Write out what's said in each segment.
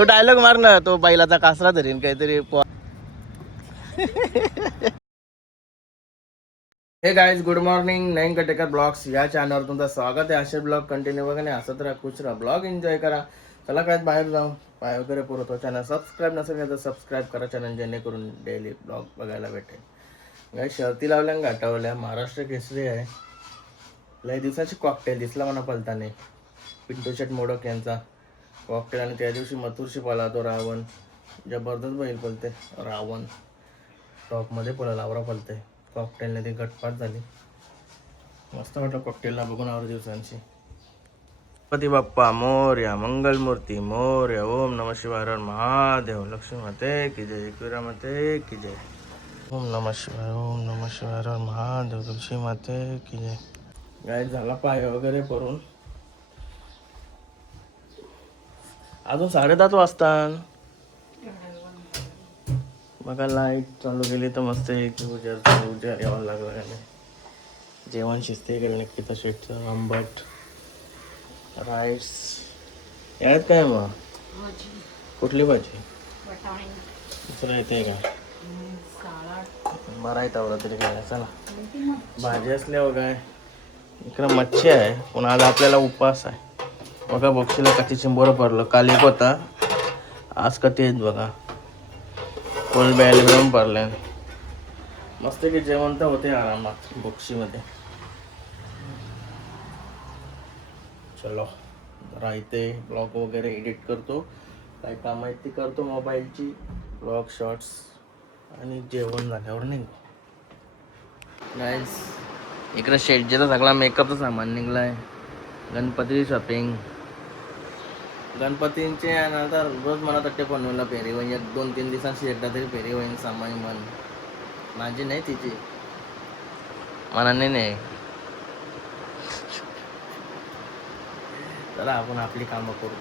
तो डायलॉग मार ना, तो बैलाचा कासरा धरीन काहीतरी. हे गाईज, गुड मॉर्निंग. नईन कटेकर ब्लॉग्स या चॅनलवर तुमचं स्वागत आहे. असे ब्लॉग कंटिन्यू बघा नाही, असत राहा, खुश राहा, ब्लॉग एन्जॉय करा. चला काय बाहेर जाऊ, पाय वगैरे पुरवतो. चॅनल सबस्क्राईब नसेल तर सबस्क्राईब करा चॅनल, जेणेकरून डेली ब्लॉग बघायला भेटेल. गाई शर्ती लावल्या गाठावल्या, महाराष्ट्र केसरी आहे. लय दिवसाची कॉकटेल दिसला म्हणा पलताने, पिंटू शेट मोडक यांचा कॉकटेल. आणि त्या दिवशी मथुरशी पळाला तो रावण, जबरदस्त बैल पलते रावण, टॉपमध्ये पळाला, आवरा पलते. कॉकटेलने ती गटपाट झाली, मस्त वाटलं कॉकटेलला बघून आवर दिवसांची. गणपती बाप्पा मोरया, मंगलमूर्ती मोरया, ओम नमः शिवाय, हर महादेव, लक्ष्मी माते की जय, एकविरा माते की जय. ओम नमः शिवाय, ओम नमः शिवाय, हर महादेव, लक्ष्मी माते की जय. गाय झाला पाय वगैरे करून, अजून 10:30 वाजता. बघा लाईट चालू केली तर मस्त एक उजा यावं लागलं. जेवण शिजते गेलं नक्कीचं शेटचं, आंबट राईस. यात काय मग कुठली भाजी दुसरं येते का? बरं आहे तवरा तरी काय. चला भाजी असल्यावर काय, इकडं मच्छी आहे पण आज आपल्याला उपवास आहे. बघा बक्षीला कधी चिंबोरं पडलं, काल एक होता, आज कधी आहेत बघा, फुल बॅल मिळून पडल्या. मस्त की जेवण तर होते आरामात बक्षीमध्ये. चलो जरा इथे ब्लॉग वगैरे एडिट करतो, काय काम आहेत ती करतो मोबाईलची, ब्लॉग शॉर्ट्स, आणि जेवण झाल्यावर निघतो. गाईस इकडे शेटजीचा सगळा मेकअपचा सामान निघलाय. गणपती शॉपिंग, गणपतींचे नंतर रोज मला तट्टे पनवेलला फेरी होईन, 1-2-3 दिवसांची एकदा तरी फेरी होईन. सामाई मन माझी नाही तिची, मनाने नाही. चला आपण आपली कामं करू.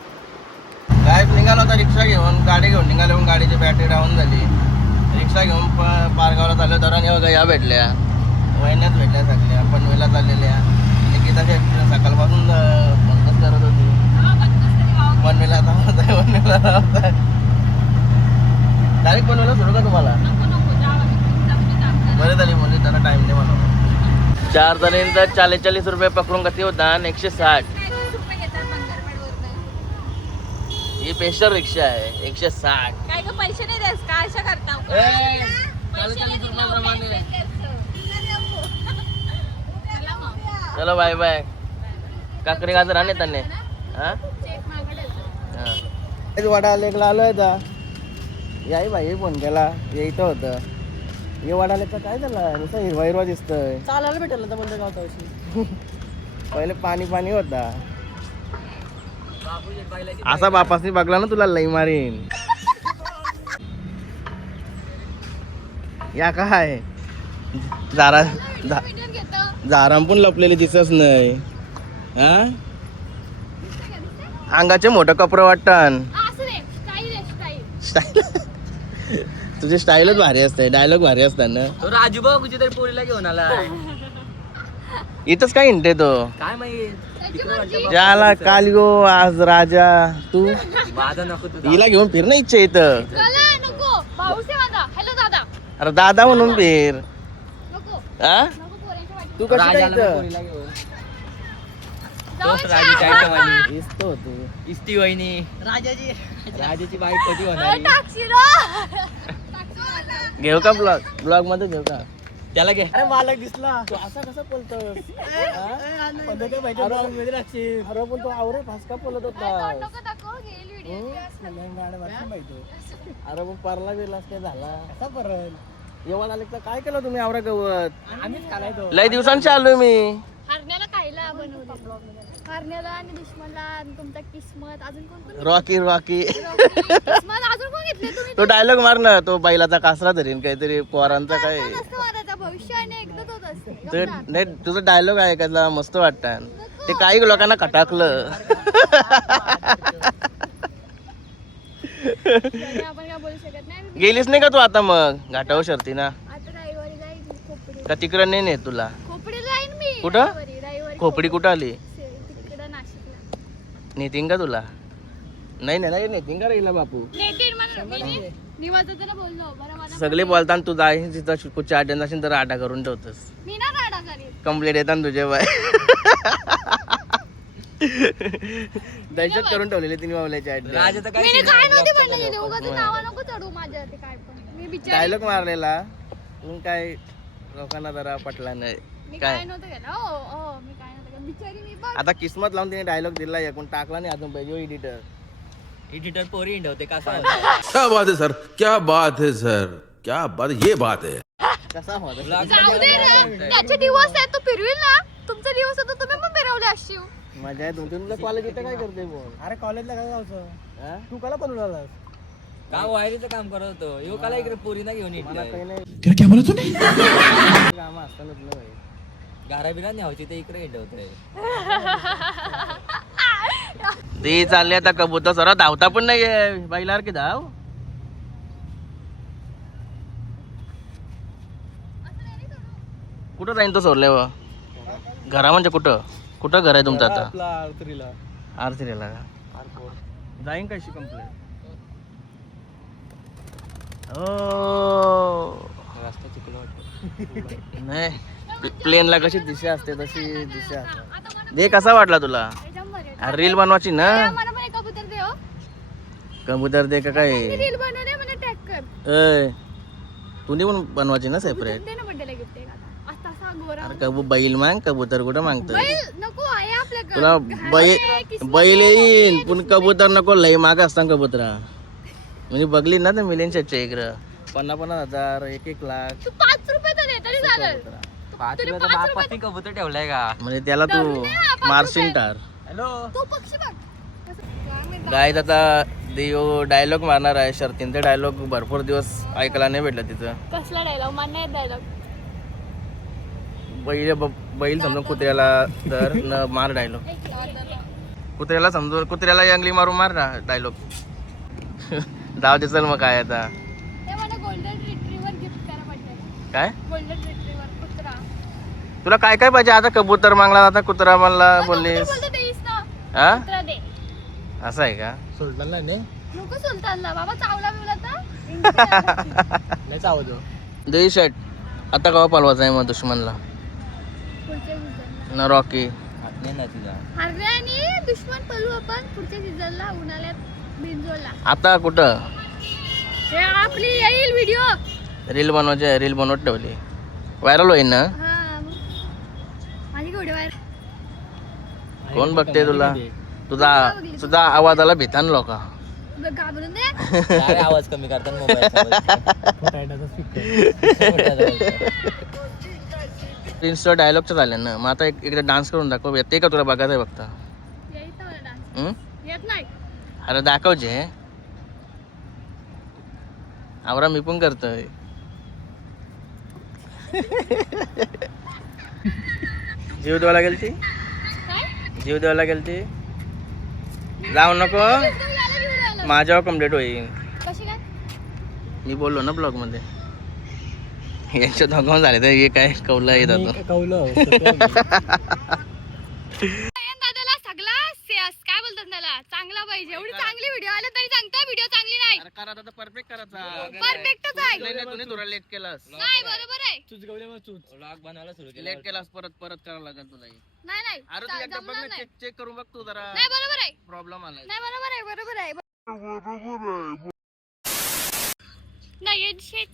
काय निघाला होता रिक्षा घेऊन, गाडी घेऊन निघाले, पण गाडीची बॅटरी डाऊन झाली. रिक्षा घेऊन पारगावला चाललो, दराने बघा या भेटल्या, वहिन्यात भेटल्या सगळ्या, पनवेलला चाललेल्या. निकिताची सकाळपासून बंदच करत होती, पनवेलला डायरेक्ट पनवेलला सोडू का तुम्हाला? बरे झाली म्हणजे त्याला टाइम नाही मला. 4 जणींचा 40 रुपये पकडून किती होता? 160. ही स्पेशल रिक्षा आहे, 160. काय ग पैसे नाही देस काय अशा करता? चलो बाय बाय. काकडी गाजर आणि त्यांनी वडा लेकला आलोय का? याई भाई फोन केला, यायचं होतं. हे वडालेचं काय झालं, नुसतं हिरवा हिरवा दिसतंय. चालायला भेटलं तर बंद गावता. पहिले पाणी पाणी होता. असा बापासनी बघला ना तुला लई मारीन. या काय जारा जाराम पण लपलेले दिसत नाही. हा अंगाचे मोठं कपडे वाटतं. स्टाईल तुझी स्टाईलच भारी असते, डायलॉग भारी असतात ना. तो राजू भाऊ कुठे तरी पोरीला घेऊन आला. इथंच काय हिंटे तो काय माहित ज्याला काल गो आज राजा. तू माझा नको तू हिला घेऊन फिर ना इच्छा इथं. नको भाऊस आहे माझा. हॅलो दादा. अरे दादा म्हणून फिर. नको हा नको पोरांच्या वाटी. तू कशी काय राजाला इथं? पोरीला घेऊन जाऊन राजूची आयटम आली. दिसतो तू इस्ती वहिनी राजाची बाईक कधी अरे होणार? Taxi row. घेऊ का ब्लॉग मध्ये घेऊ का? त्याला घे. अरे मालक दिसला, तू असा कसा बोलतोस? अरे पण तो आवरे फासका बोलत होता. नको दाखव गेली व्हिडिओ. अरे मग परला गेलास काय झाला? कसा परल येऊन आले तर काय केलं तुम्ही आवरा गवत? आम्हीच खालायचो. लय दिवसांची आलोय मी. हरण्याला खायला बनवलं. हरण्याला आणि दुश्मनला आणि तुमचा किस्मत. अजून कोण कोण? रॉकी रॉकी किस्मत अजून कोण घेतले तुम्ही? तो डायलॉग मार ना, तो बैलाचा कासरा धरीन काहीतरी पोरांचा काय. नसतं मारायचा भविष्य आणि एकदाच होत असते. ते नाही तुझं डायलॉग ऐकायला मस्त वाटतं. ते काही लोकांना खटाकलं. आपण काय बोलू शकत नाही. गेलीस नाही का तू आता मग घाटावर शर्ती ना? आता रविवारी जाईल खोपडी. का तिकडं नाही नेत तुला? खोपडीला जाईन मी. कुठं? रविवारी खोपडी कुठं आली? तिकडं नाशिकला. नेतीन का तुला? नाही नेतीन का राहिला बापू नेतील मी वाजवताना बोललो बरं मला सगळे बोलताना तू जाय तिथं कुठच्या अटेंड असेल तर आटा करून ठेवतोस मी ना राडा करीन कंप्लीट येतात तुझे बाय दहशत करून ठेवलेली तिने मावल्याची राजा तर मी काय नव्हती म्हणलं उगाच नावा नको चढू माझ्या ते काय पण मी बिचारी डायलॉग मारलेला तू काय लोकांना जरा पटला मी नाही काय काय नव्हतं केलं हो मी काय नव्हतं केलं बिचारी मी बघ आता किस्मत लावून तिने डायलॉग दिला एकूण टाकला नाही अजून पाहिजे एडिटर एडिटर पोरी हिंडवते का क्या बात है सर, क्या बात है सर, क्या बात, ये बात है. कसा होता जाऊ दे रे त्याचे दिवस आहेत तो फिरविल ना तुमचे दिवस होते तुम्ही पण फिरवले असशील मजा आहे तुमच्या कॉलेज इथं काय करते बोल अरे कॉलेजला काय जायचं तू तू कला बनवून आलास का वायरीचं काम करत होतो यो काला इकडे पोरी ना घेऊन मला काही येत नाही कामं असताना तुला भाई गारा बिरा न्यावची ते इकडे हिंडवतोय ते चालले आता कबूतर सर धावता पण नाहीये बैलार की धाव कुठं राहीन तो सोडले व घरा म्हणजे कुठं घर आहे तुमचं आता आपला आरतरीला आरतीला का जाईन कशी कंप्लेंट हो रस्ता चुकला वाटतं नाही प्लेनला कशी दिशा असते तशी दिशा दे कसा वाटला तुला रील बनवायची ना मला पण एक कबूतर दे हो कबूतर दे का काय मी रील बनवले मला टॅग कर ए तुने पण बनवायची ना सेपरेट दे ना बड्डेला गिफ्ट एक आता असा गोरा अरे कबू बैल माग कबूतर कुठं मागतोय बैल नको आहे आपल्याकडे तुला बैल येईन पण कबूतर नको लय माग असता कबुतरा म्हणजे बघली ना तर मिलियनच्या इकडं 50,000 1 लाख तू 5 रुपये तर दे तरी चालेल पाच रुपये तर बापाची कबूतर ठेवलाय का म्हणजे त्याला तू मारशील टार हॅलो तू पक्षी बघ गायत आता देव डायलॉग मारणार आहे शर्तीन ते डायलॉग भरपूर दिवस ऐकायला नाही भेटलं तिथं कसला डायलॉग मान्य आहे डायलॉग बैल समजून कुत्र्याला तर न मार डायलॉग कुत्र्याला समजून कुत्र्याला अंगली मारून मार ना डायलॉग दाव दिसल मग काय आता ते मला गोल्डन रिट्रीवर गिफ्ट करा वाटतं काय गोल्डन रिट्रीवर कुत्रा तुला काय काय पाहिजे आता कबूतर मागला आता कुत्रा म्हणला बोललीस बोलतो देईस ना हा कुत्रा दे असं आहे का सुलतानला नाही नको सुलतानला बाबा चावला बिवला तर नाही चावतो दे शर्ट आता कवा पालवायचा आहे मग दुश्मनला पुढच्या सीझनला ना रॉकी हात नाही ना तुझा हरवे आणि दुश्मन पळू आपण पुढच्या सीझनला उन्हाळ्यात बिंजोला आता कुठं हे आपली येईल व्हिडिओ रील बनवायची रील बनवत ठेवली व्हायरल होईल ना हा मग. माझी केवढी वायर कोण बघते तुला तुझा आवाजाला भेतान लोक घाबरून दे अरे आवाज कमी करतात इन्स्टा डायलॉगचं झालं ना मग आता एकदा डान्स करून दाखव येते का तुला बघायचं आहे फक्त येत मला डान्स हं? येत नाही अरे दाखवचे आवरा मी पण करतोय जीव द्यावा लागेल ती काय जीव द्यावा लागेल ती जाऊ नको माझ्यावर कम्प्लीट होईल कशी काय मी बोललो ना ब्लॉग मध्ये यांच्या धोकावून झाले तर हे काय कौला येत होतं कवलं दादाला सगळा काय बोलतात त्याला चांगला पाहिजे एवढी चांगली व्हिडिओ आले तरी सांगता व्हिडिओ चांगली नाही परफेक्ट करायचा परफेक्टच आहे तुम्ही थोडा लेट केलास नाही बरोबर आहे चूच गवले मग चूच ब्लॉग बनवायला सुरू केला लेट केलास परत करावं लागेल तुला नाही नाही अरे तू एकदा बघ जमणार ना नाही चेक करून बघ तू जरा नाही बरोबर आहे प्रॉब्लेम आलाय नाही बरोबर आहे नाही ये शेट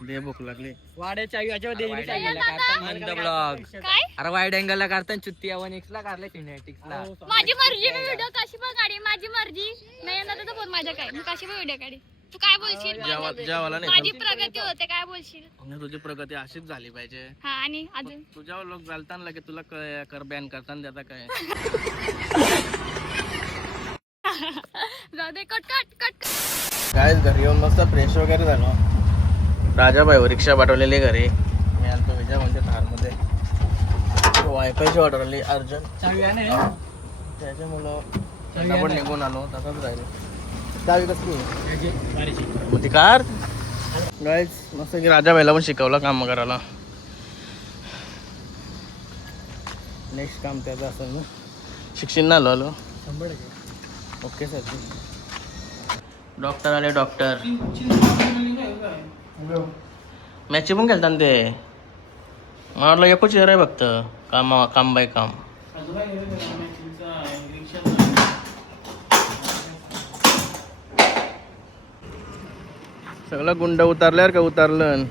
दे भूक लागली वाड्याच्या याच्यावर देवी मंद ब्लॉग काय अरे वाईड अँगलला काढताना चुत्ती 1x ला काढले सिनेमॅटिक्सला माझी मर्जी मी व्हिडिओ कशी पण काढी माझी मर्जी नाही येणार तर बोल माझ्या काय मी कशी पण व्हिडिओ काढी तू काय बोलशील जेवायला माझी नाही प्रगती होते काय बोलशील आणि तुझी प्रगती अशीच झाली पाहिजे हा आणि अजून तुझ्यावर लोक चालताना लगे तुला कर बॅन करताना देता काय जाऊ दे कट कट कट काय घरी येऊन मस्त फ्रेश वगैरे झालो राजाभाई रिक्षा पाठवलेली घरी मी आलतो विजय म्हणजे थारमध्ये वायफायची ऑर्डर आली अर्जंट त्याच्यामुळं आपण निघून आलो तसंच राहिलो दहावी कसली मग ती कार गाईज मस्त की राजाभाईला पण शिकवलं काम करायला नेक्स्ट काम त्याचं असेल ना शिक्षण ना आलो 100% ओके सर डॉक्टर आले डॉक्टर मॅची पण खेळतात ते मला वाटलं एकच चेअर आहे फक्त काम बाय काम सगळं गुंड उतारल्यावर का उतारलं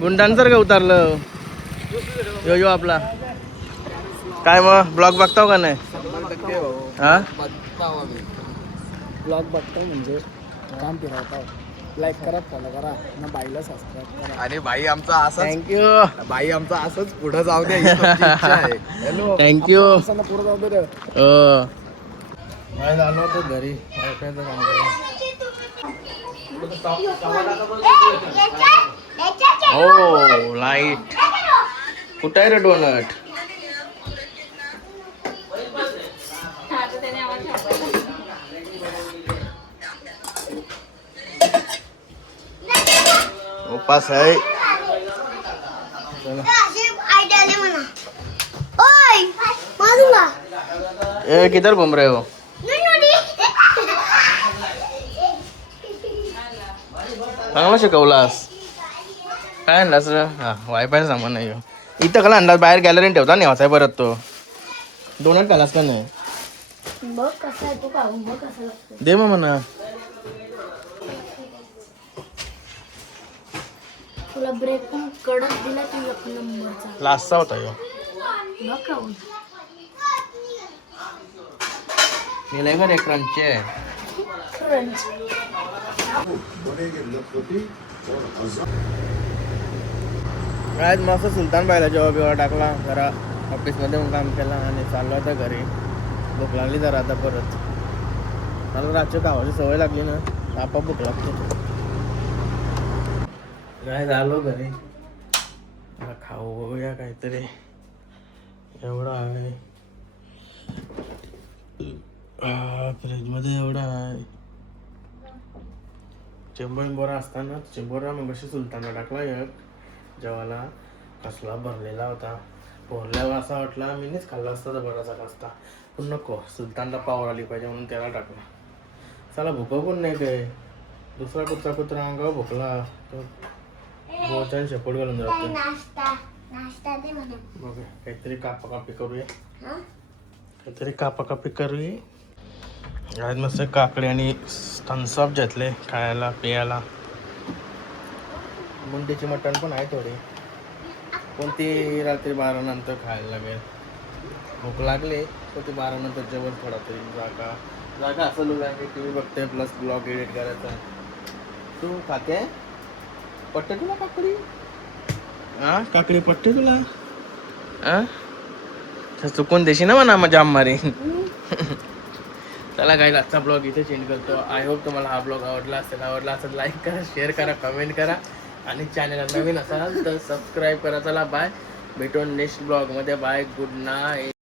गुंडांसर का उतारलं यो आपला काय मग ब्लॉग बघताव का नाही हा ब्लॉग बघतो म्हणजे काम फिरवतो लाईक करा फॉलो करा ना बाईला सबस्क्राईब करा आणि बाई आमचा असंच थँक्यू बाई आमचा असंच पुढे जाऊ द्या ही तुमची इच्छा आहे. हॅलो थँक्यू असं पुढे जाऊ दे रे. काय झालं होतं घरी वायफायचं काम हो लाईट कुठं आहे रे डोनट उपास आहे ए किधर घूम रहे हो चांगला शिकवलास काय आणलास रे हा वायफाय सामान नाही ह्यो. इथं कला आणलास बाहेर गॅलरीत ठेवता नाही वाचाय परत तो डोनट खालास का नाही बघ कसा आहे तो खाऊन बघ कसा लागतो दे मग म्हणा तुला ब्रेक पण कडक दिला तू एक नंबरचा लास्टचा होता ह्यो बघ खाऊन गेलाय का रे क्रंची आहे आज मस्त सुलतान बायला जेव्हा बिवा टाकला जरा ऑफिसमध्ये पण काम केला आणि चाललो होता घरी भूक लागली जरा आता परत मला रातच्या खावाची सवय लागली ना आपा भूक लागते काय झालो घरी मला खाऊ बघूया काहीतरी एवढं आहे फ्रीजमध्ये एवढं आहे चिंबोरा असताना चिंबोरा मग कशी सुलताना टाकला एक जेवाला कसला भरलेला होता भरल्यावर असा वाटला मीच खाल्ला असता तर बराचा असता पण नको सुलतानला पावर आली पाहिजे म्हणून त्याला टाकला चला भूक पण नाही काय दुसरा कुत्रा अंगावर भुकला तो बोचान शेपूट घालून जातो बघ काहीतरी कापाकापी करूया आज मस्त काकडी आणि थम्सअप घेतले खायला पियाला मुंडीची मटण पण आहे थोडी कोणती रात्री 12 नंतर खायला लागेल भूक लागली तर ते 12 नंतर जेवण थोडा तरी जागा असं लोक मी टी व्ही बघते प्लस ब्लॉग एडिट करायचा तू खाते पट्टे तुला काकडी हा काकडी पट्टे तुला हा चुकून देशी ना म्हणा मजा मारी चला काय आजचा ब्लॉग इथे चेंज करतो आय होप तुम्हाला हा ब्लॉग आवडला असेल लाईक करा शेअर करा कमेंट करा आणि चॅनलला नवीन असाल तर सबस्क्राईब करा चला बाय भेटून नेक्स्ट ब्लॉगमध्ये बाय गुड नाईट